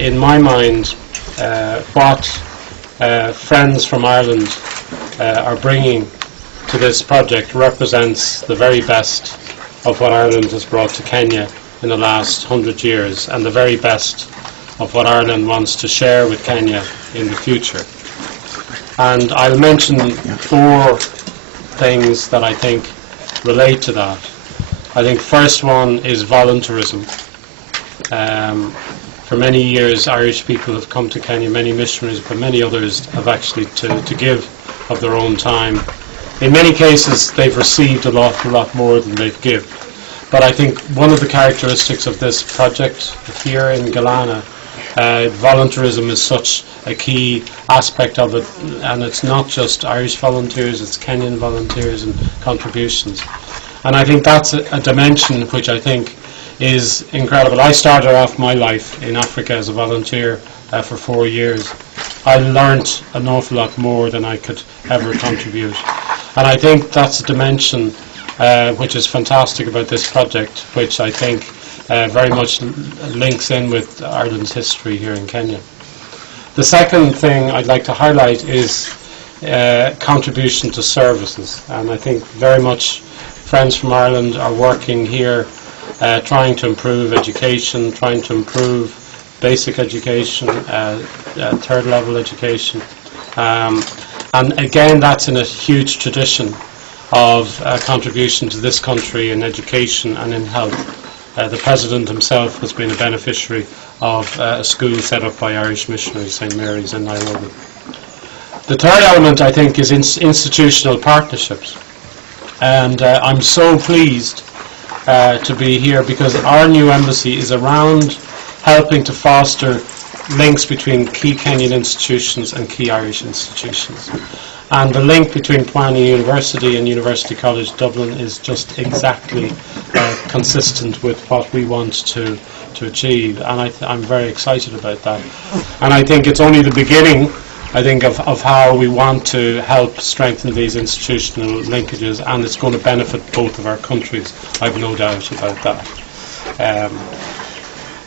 in my mind, what friends from Ireland are bringing to this project represents the very best of what Ireland has brought to Kenya in the last 100 years, and the very best of what Ireland wants to share with Kenya in the future. And I'll mention 4 things that I think relate to that. I think first one is voluntarism. For many years, Irish people have come to Kenya, many missionaries, but many others have actually to give of their own time. In many cases, they've received a lot more than they've given. But I think one of the characteristics of this project here in Galana, voluntarism is such a key aspect of it, and it's not just Irish volunteers, it's Kenyan volunteers and contributions. And I think that's a dimension which I think is incredible. I started off my life in Africa as a volunteer for 4 years. I learnt an awful lot more than I could ever contribute. And I think that's a dimension which is fantastic about this project, which I think very much links in with Ireland's history here in Kenya. The second thing I'd like to highlight is contribution to services, and I think very much friends from Ireland are working here trying to improve education, trying to improve basic education, third level education, and again that's in a huge tradition of contribution to this country in education and in health. The President himself has been a beneficiary of a school set up by Irish missionaries, St. Mary's in Nairobi. The third element, I think, is institutional partnerships. And I'm so pleased to be here because our new embassy is around helping to foster links between key Kenyan institutions and key Irish institutions. And the link between Pwani University and University College Dublin is just exactly consistent with what we want to achieve, and I'm very excited about that. And I think it's only the beginning, I think, of how we want to help strengthen these institutional linkages, and it's going to benefit both of our countries, I've no doubt about that.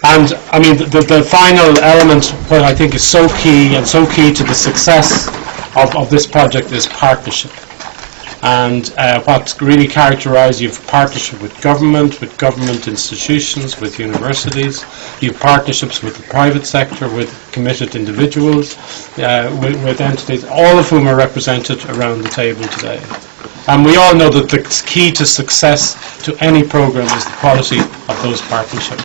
And I mean, the final element, what I think is so key and so key to the success of this project is partnership. And what really characterises you have partnership with government institutions, with universities, you have partnerships with the private sector, with committed individuals, with entities, all of whom are represented around the table today. And we all know that the key to success to any programme is the quality of those partnerships.